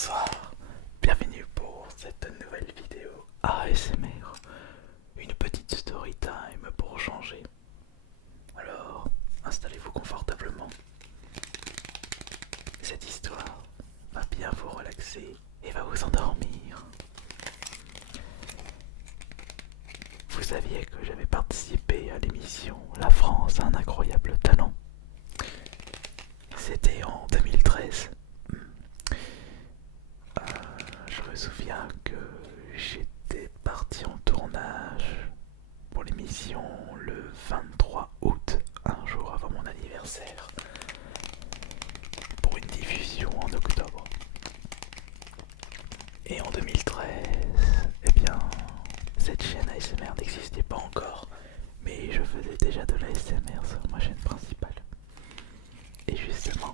Bonsoir, bienvenue pour cette nouvelle vidéo ASMR, une petite story time pour changer. Alors, installez-vous confortablement. Cette histoire va bien vous relaxer et va vous endormir. Vous saviez que j'avais participé à l'émission La France a un incroyable talent. C'était en 2013. Je me souviens que j'étais parti en tournage pour l'émission le 23 août, un jour avant mon anniversaire, pour une diffusion en octobre. Et en 2013, eh bien, cette chaîne ASMR n'existait pas encore, mais je faisais déjà de l'ASMR sur ma chaîne principale. Et justement,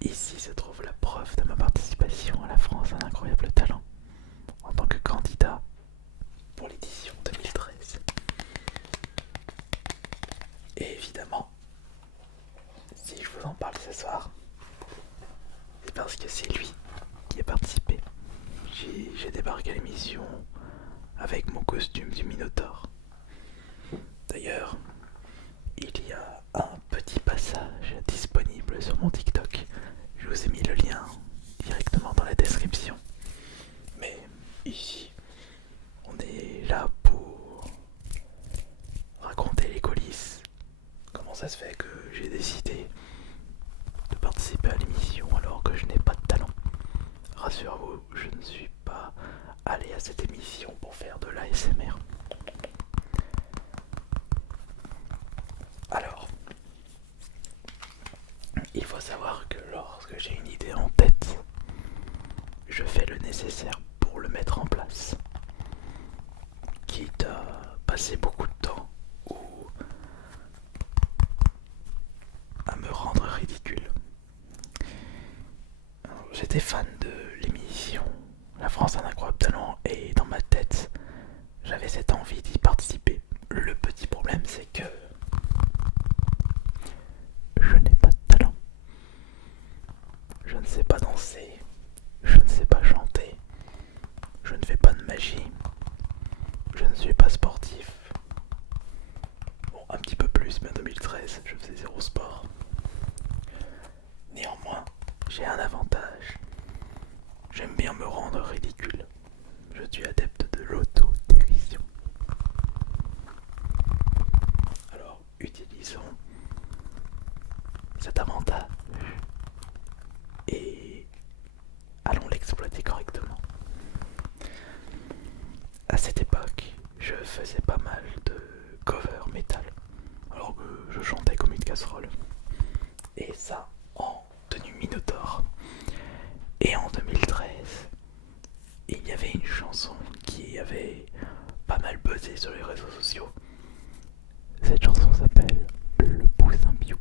ici se trouve la preuve de ma participation à La France a un incroyable talent, en tant que candidat pour l'édition 2013. Et évidemment, si je vous en parle ce soir, c'est parce que c'est lui qui a participé. J'ai débarqué à l'émission avec mon costume du Minotaure. D'ailleurs, il y a un petit passage disponible sur mon TikTok. Je vous ai mis le lien directement dans la description. Mais ici, on est là pour raconter les coulisses. Comment ça se fait que j'ai décidé de participer à l'émission alors que je n'ai pas de talent? Rassurez-vous, je ne suis pas allé à cette émission pour faire de l'ASMR. Alors, il faut savoir que lorsque j'ai une idée en tête, je fais le nécessaire pour le mettre en place. Quitte à passer beaucoup de temps ou à me rendre ridicule. J'étais fan de l'émission La France a un incroyable talent et dans ma tête, j'avais cette envie d'y participer. Le petit problème, c'est que je n'ai pas de talent. Je ne sais pas danser, je ne sais pas chanter, je ne fais pas de magie, je ne suis pas sportif. Bon, un petit peu plus, mais en 2013, je faisais zéro sport. Néanmoins, j'ai un avantage. J'aime bien me rendre ridicule. Je suis adepte de l'autodérision. Alors, utilisons cet avantage et allons l'exploiter correctement. À cette époque, je faisais pas mal de cover métal, alors que je chantais comme une casserole. Et ça en tenue Minotaure. Et en 2013, il y avait une chanson qui avait pas mal buzzé sur les réseaux sociaux. Cette chanson s'appelle Le Poussin Piou.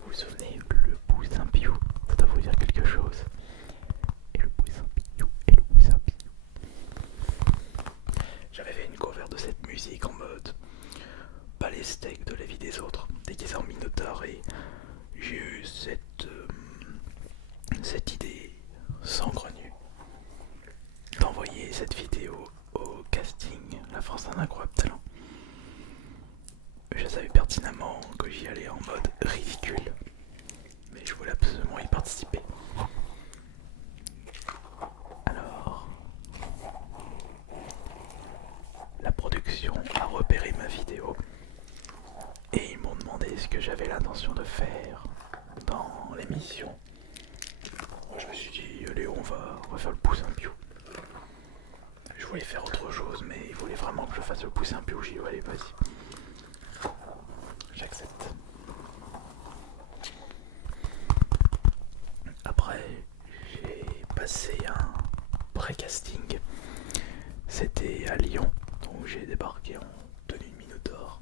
Vous vous souvenez, Le Poussin Piou, ça doit vous dire quelque chose. Et le Poussin Piou, et le Poussin Piou. J'avais fait une cover de cette musique en mode pas les steaks de la vie des autres, déguisé en Minotaure, et j'ai eu cette idée saugrenue d'envoyer cette vidéo au casting La France a un incroyable talent. Je savais pertinemment que j'y allais en mode ridicule, mais je voulais absolument y participer. Alors, la production a repéré ma vidéo et ils m'ont demandé ce que j'avais l'intention de faire dans l'émission. Moi, je me suis dit, allez, on va faire le Poussin Piou. Je voulais faire autre chose, mais ils voulaient vraiment que je fasse le Poussin Piou. J'ai dit, allez, vas-y. J'accepte. Après, j'ai passé un pré-casting. C'était à Lyon, donc j'ai débarqué en tenue de Minotaure.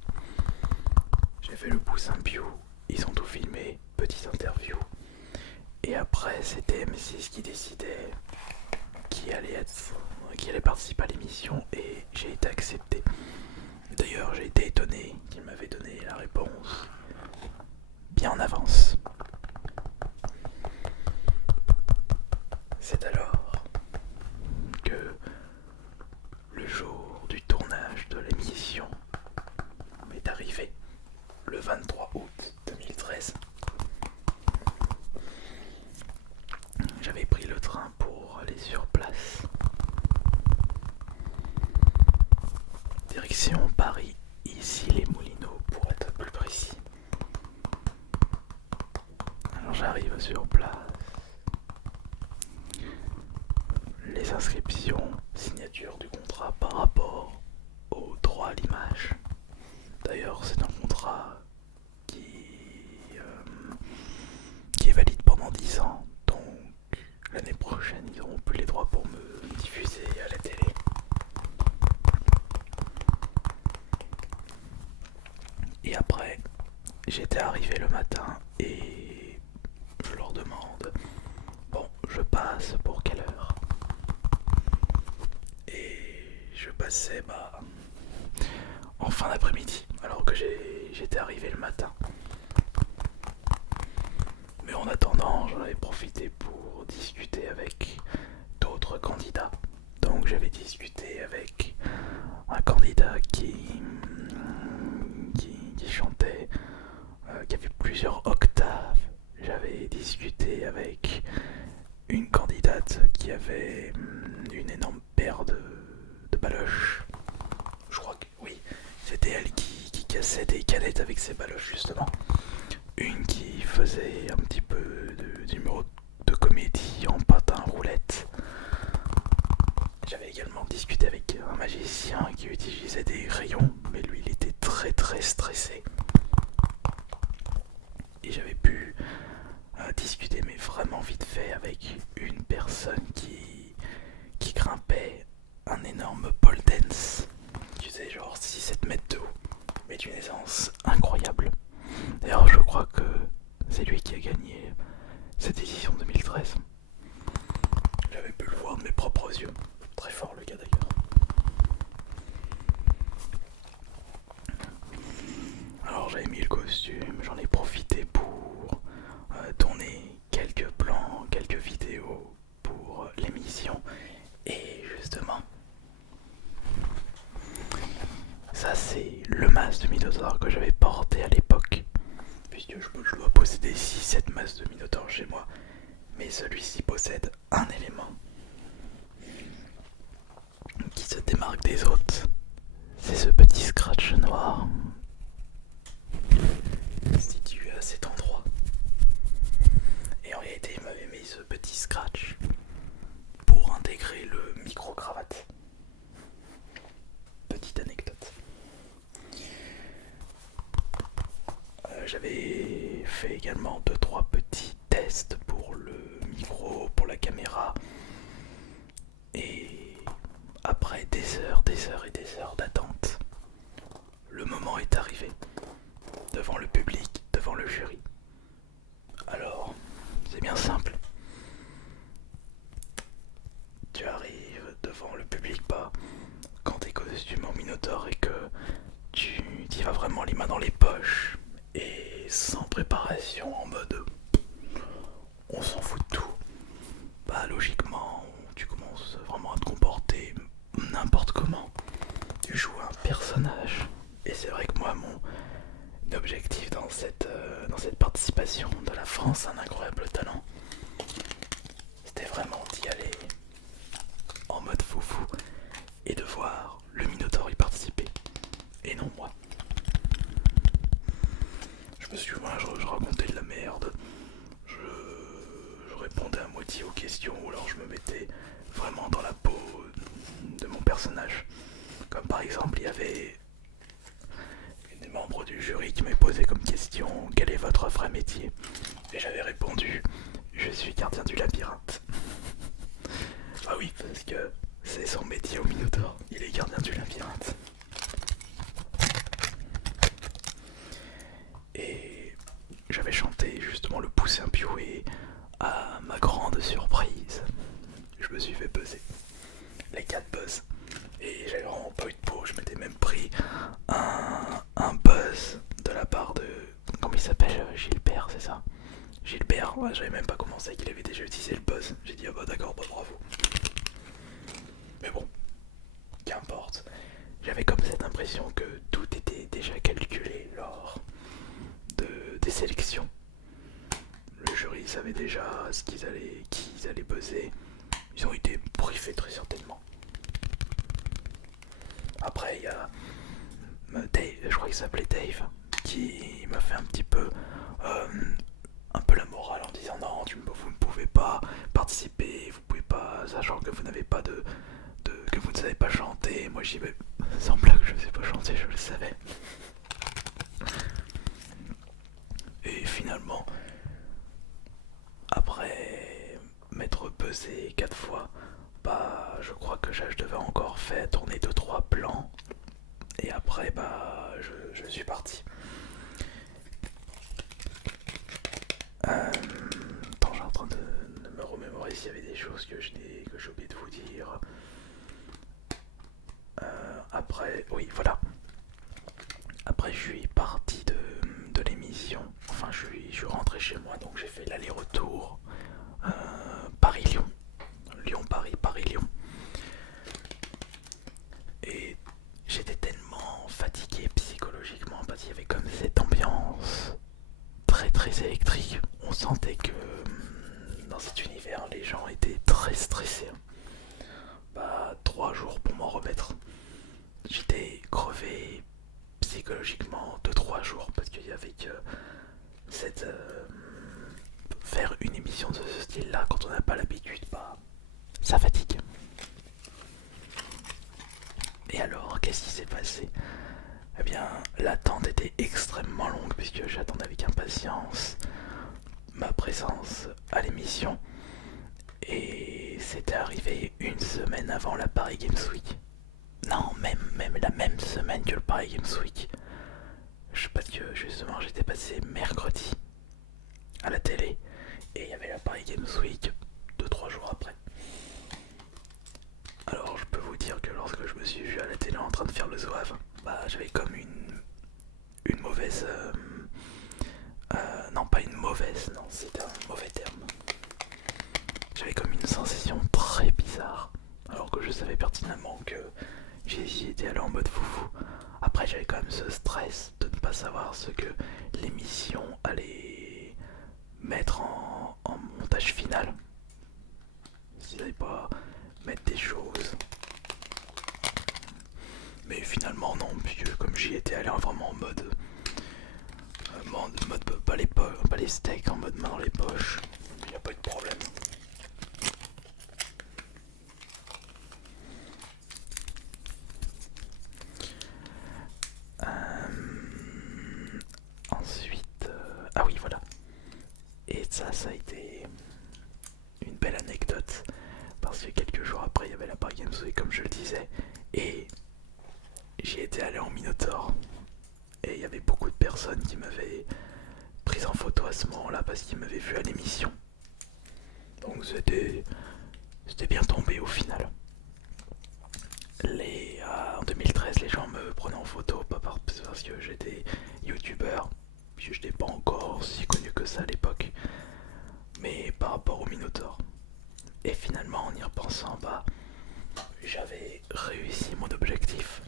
J'ai fait le Poussin Piou, ils ont tout filmé, petite interview. Et après, c'était M6 qui décidait qui allait participer à l'émission et j'ai été accepté. D'ailleurs, j'ai été étonné qu'il m'avait donné la réponse bien en avance. C'est alors que le jour du tournage de l'émission m'est arrivé, le 23 août 2013. J'avais pris le train pour aller sur place. Direction Paris, ici les Moulineaux pour être plus précis. Alors j'arrive sur place. Les inscriptions, signature du contrat par rapport au droit à l'image. D'ailleurs, c'est un contrat qui est valide pendant 10 ans. Donc l'année prochaine, ils n'auront plus les droits pour me diffuser à la télé. Et après, j'étais arrivé le matin et je leur demande: bon, je passe pour quelle heure? Et je passais en fin d'après-midi, alors que j'étais arrivé le matin. Mais en attendant, j'en avais profité pour discuter avec d'autres candidats. Donc j'avais discuté avec un candidat qui chantait, qui avait plusieurs octaves. J'avais discuté avec une candidate qui avait une énorme paire de baloches. Je crois que oui, c'était elle qui cassait des canettes avec ses baloches justement. Une qui faisait un petit peu d'humour de comédie en patin roulette. J'avais également discuté avec un magicien qui utilisait des rayons, mais lui il était très très stressé. Et j'avais pu discuter, mais vraiment vite fait, avec une personne qui grimpait un énorme pole dance, qui faisait genre 6-7 mètres de haut, mais d'une aisance incroyable. D'ailleurs, je crois que c'est lui qui a gagné cette édition 2013. J'avais pu le voir de mes propres yeux. Très fort le gars d'ailleurs. Alors j'avais mis le costume, j'en ai profité pour tourner quelques plans, quelques vidéos pour l'émission. Et justement, ça c'est le masque de Minotaure que j'avais porté à l'époque, puisque je dois posséder 6-7 masques de Minotaure chez moi. Mais celui-ci possède un élément qui se démarque des autres. C'est ce petit scratch noir situé à cet endroit. Et en réalité, il m'avait mis ce petit scratch pour intégrer le micro-cravate. Petite anecdote. J'avais fait également 2-3 petits tests pour le micro, pour la caméra. Et après des heures et des heures d'attente, le moment est arrivé. Devant le public, devant le jury. Alors, c'est bien simple. Tu arrives devant le public quand t'es costume en Minotaure et que tu y vas vraiment les mains dans les poches et sans préparation, en mode on s'en fout de tout. Logiquement, tu commences vraiment à te comporter n'importe comment. Tu joues un personnage. Et c'est vrai que moi, mon objectif dans cette participation de la France, un incroyable talent, c'était vraiment d'y aller en mode foufou et de voir le Minotaure y participer et non moi. Je me suis je racontais de la merde, je répondais à moitié aux questions, ou alors je me mettais vraiment dans la peau de mon personnage. Comme par exemple, il y avait une des membres du jury qui m'a posé comme question: quel est votre vrai métier? Et j'avais répondu: je suis gardien du labyrinthe. Ah oui, parce que c'est son métier au Minotaure, il est gardien du labyrinthe. Et j'avais chanté justement le Poussin Piou et à ma grande surprise, je me suis fait buzzer. Les 4 buzz. Et j'avais vraiment pas eu de peau, je m'étais même pris un buzz de la part de... Comment il s'appelle? Gilbert, c'est ça? Gilbert, ouais, j'avais même pas commencé qu'il avait déjà utilisé le buzz. J'ai dit: ah bah d'accord, bah, j'avais comme cette impression que tout était déjà calculé lors des sélections. Le jury savait déjà qui ils allaient buzzer. Ils ont été briefés très certainement. Après, il y a Dave, je crois qu'il s'appelait Dave, qui m'a fait un peu la morale en disant non, vous ne pouvez pas participer, vous pouvez pas, sachant que vous n'avez pas que vous ne savez pas chanter. Moi j'ai dit, sans blague, je ne sais pas chanter, je le savais. Et finalement, après m'être pesé 4 fois, bah je crois que je devais encore faire tourner 2-3 plans. Et après, bah je suis parti. Attends, je suis en train de me remémorer s'il y avait des choses que j'ai oublié de vous dire. Après, oui, voilà. Après, je suis parti de l'émission. Enfin, je suis rentré chez moi, donc j'ai fait l'aller-retour Paris-Lyon. Lyon-Paris, Paris-Lyon. Et j'étais tellement fatigué psychologiquement parce qu'il y avait comme cette ambiance très très électrique. On sentait que dans cet univers, les gens étaient très stressés. Bah, 3 jours pour m'en remettre. J'étais crevé psychologiquement de 3 jours parce qu'il y avait que cette faire une émission de ce style là quand on n'a pas l'habitude, bah ça fatigue. Et alors, qu'est-ce qui s'est passé? Eh bien, l'attente était extrêmement longue puisque j'attendais avec impatience ma présence à l'émission. Et c'était arrivé une semaine avant la Paris Games Week. Non, même la même semaine que le Paris Games Week. Parce que justement j'étais passé mercredi à la télé et il y avait la Paris Games Week 2-3 jours après. Alors je peux vous dire que lorsque je me suis vu à la télé en train de faire le zouave, bah j'avais comme une mauvaise... non, pas une mauvaise, non, c'était un mauvais terme. J'avais comme une sensation très bizarre, alors que je savais pertinemment que j'y étais allé en mode foufou. Après j'avais quand même ce stress de ne pas savoir ce que l'émission allait mettre en montage final. S'ils n'allaient pas mettre des choses. Mais finalement non, puisque comme j'y étais allé vraiment en mode pas les steaks, en mode main dans les poches, il n'y a pas eu de problème. Ensuite, ah oui voilà. Et ça a été une belle anecdote parce que quelques jours après il y avait la Paris Games Week comme je le disais et j'y étais allé en Minotaur et il y avait beaucoup de personnes qui m'avaient prise en photo à ce moment-là parce qu'ils m'avaient vu à l'émission. Donc c'était bien tombé au final. En 2013, les gens me prenaient en photo, pas parce que j'étais youtubeur, puisque je n'étais pas encore si connu que ça à l'époque, mais par rapport au Minotaur. Et finalement, en y repensant, bah, j'avais réussi mon objectif.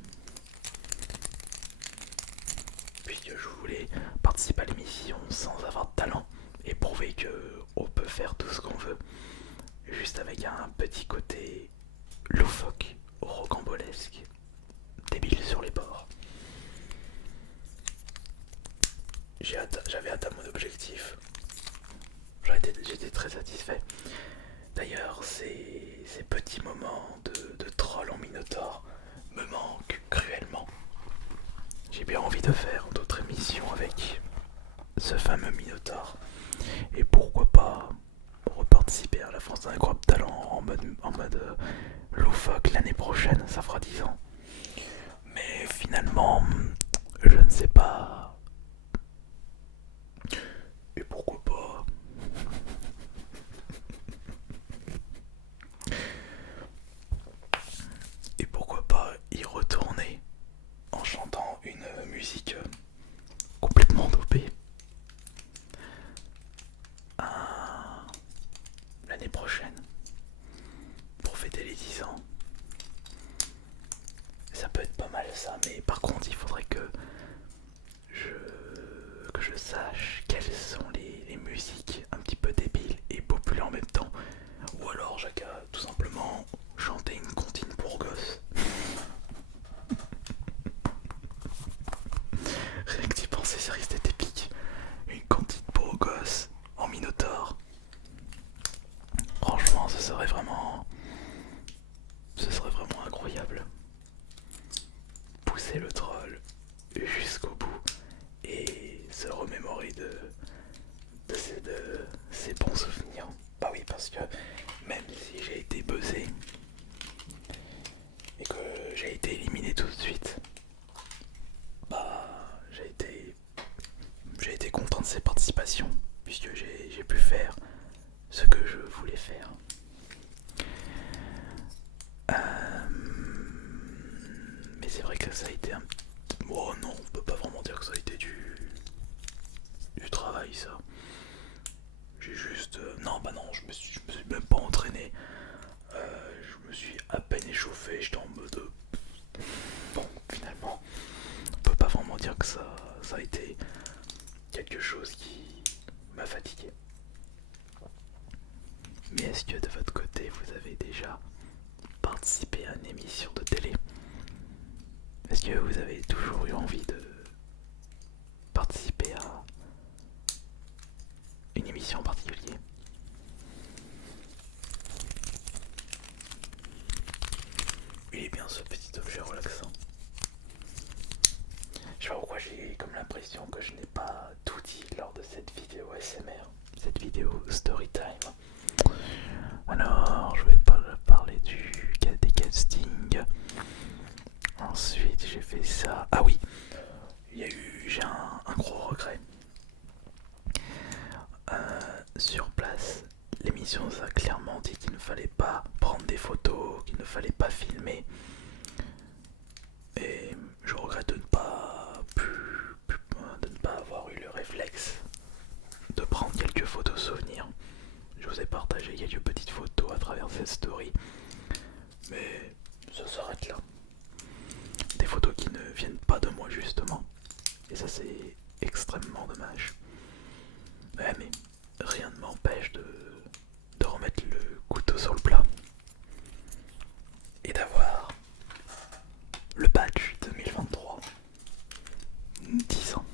Puisque je voulais participer à l'émission sans avoir de talent et prouver qu'on peut faire tout ce qu'on veut, juste avec un petit côté loufoque, rocambolesque, débile sur les bords. J'avais atteint mon objectif. J'étais très satisfait. D'ailleurs, ces petits moments de troll en Minotaur me manquent cruellement. J'ai bien envie de faire d'autres émissions avec ce fameux Minotaur. Et pourquoi pas reparticiper à la France d'un incroyable talent en mode loufoque l'année prochaine, ça fera 10 ans. Mais finalement, je ne sais pas. Et pourquoi pas? Et pourquoi pas y retourner en chantant une musique ça, mais par contre il faudrait que je sache quelles sont les musiques un petit peu débiles et populaires en même temps. Ou alors j'ai qu'à tout simplement chanter une comptine pour gosses. Rien que d'y penser, ça risque d'être épique. Une comptine pour gosses en Minotaur. Franchement, ce serait vraiment incroyable. Pousser le troll jusqu'au bout et se remémorer de ces bons souvenirs. Bah oui, parce que même si j'ai été buzzé et que j'ai été éliminé tout de suite, bah j'ai été content de ces participations puisque j'ai pu faire ce que je voulais faire. Mais c'est vrai que ça a été un... Oh non, on peut pas vraiment dire que ça a été du travail ça. J'ai juste... Non bah non, je me suis même pas entraîné. Je me suis à peine échauffé, j'étais en mode... Bon, finalement, on peut pas vraiment dire que ça a été quelque chose qui m'a fatigué. Mais est-ce que de votre côté, vous avez déjà participé à une émission de télé? Est-ce que vous avez toujours eu envie de participer à une émission en particulier? Il est bien ce petit objet relaxant. Je sais pas pourquoi j'ai comme l'impression que je n'ai pas tout dit lors de cette vidéo ASMR, cette vidéo Storytime. Alors, je vais pas parler des castings. Ensuite, j'ai fait ça. Ah oui, j'ai un gros regret. Sur place, l'émission nous a clairement dit qu'il ne fallait pas prendre des photos, qu'il ne fallait pas filmer. Et je regrette de ne pas avoir eu le réflexe de prendre quelques photos souvenirs. Je vous ai partagé quelques petites photos à travers cette story, mais ça s'arrête là. Des photos qui ne viennent pas de moi justement, et ça c'est extrêmement dommage. Ouais, mais rien ne m'empêche de remettre le couteau sur le plat et d'avoir le badge 2023. 10 ans.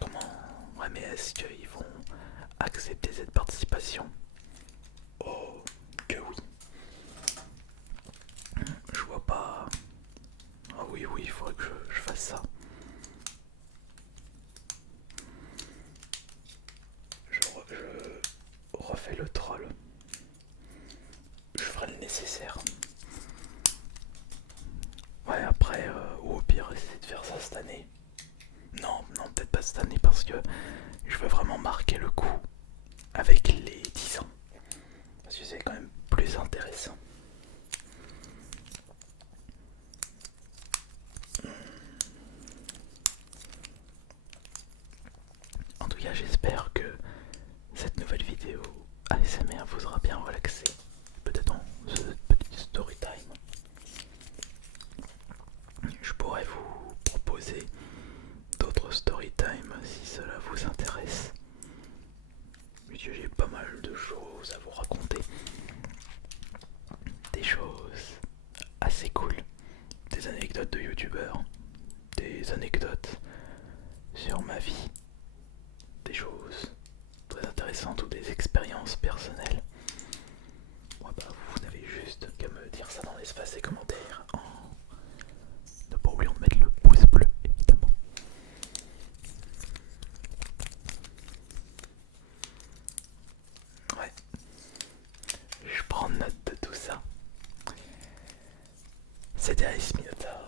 Comment... Ouais, mais est-ce qu'ils vont accepter cette participation? Oh, que oui. Je vois pas... Ah oui, il faudrait que je fasse ça. Je refais le troll. Je ferai le nécessaire. Ouais, après, ou au pire, essayer de faire ça cette année. Non, peut-être pas cette année parce que je veux vraiment marquer le coup avec les 10 ans. Parce que c'est quand même plus intéressant. En tout cas, j'espère que cette nouvelle vidéo ASMR vous aura bien relaxé. Peut-être en cette petite story time. Je pourrais vous proposer d'autres story time si cela vous intéresse. Puisque j'ai pas mal de choses à vous raconter. Des choses assez cool. Des anecdotes de youtubeurs. Des anecdotes sur ma vie. Des choses très intéressantes ou des expériences personnelles. Ouais, bah, vous n'avez juste qu'à me dire ça dans l'espace des commentaires. Ne pas oublier de mettre le pouce bleu, évidemment. Ouais, je prends note de tout ça. C'était Ice Minotaur.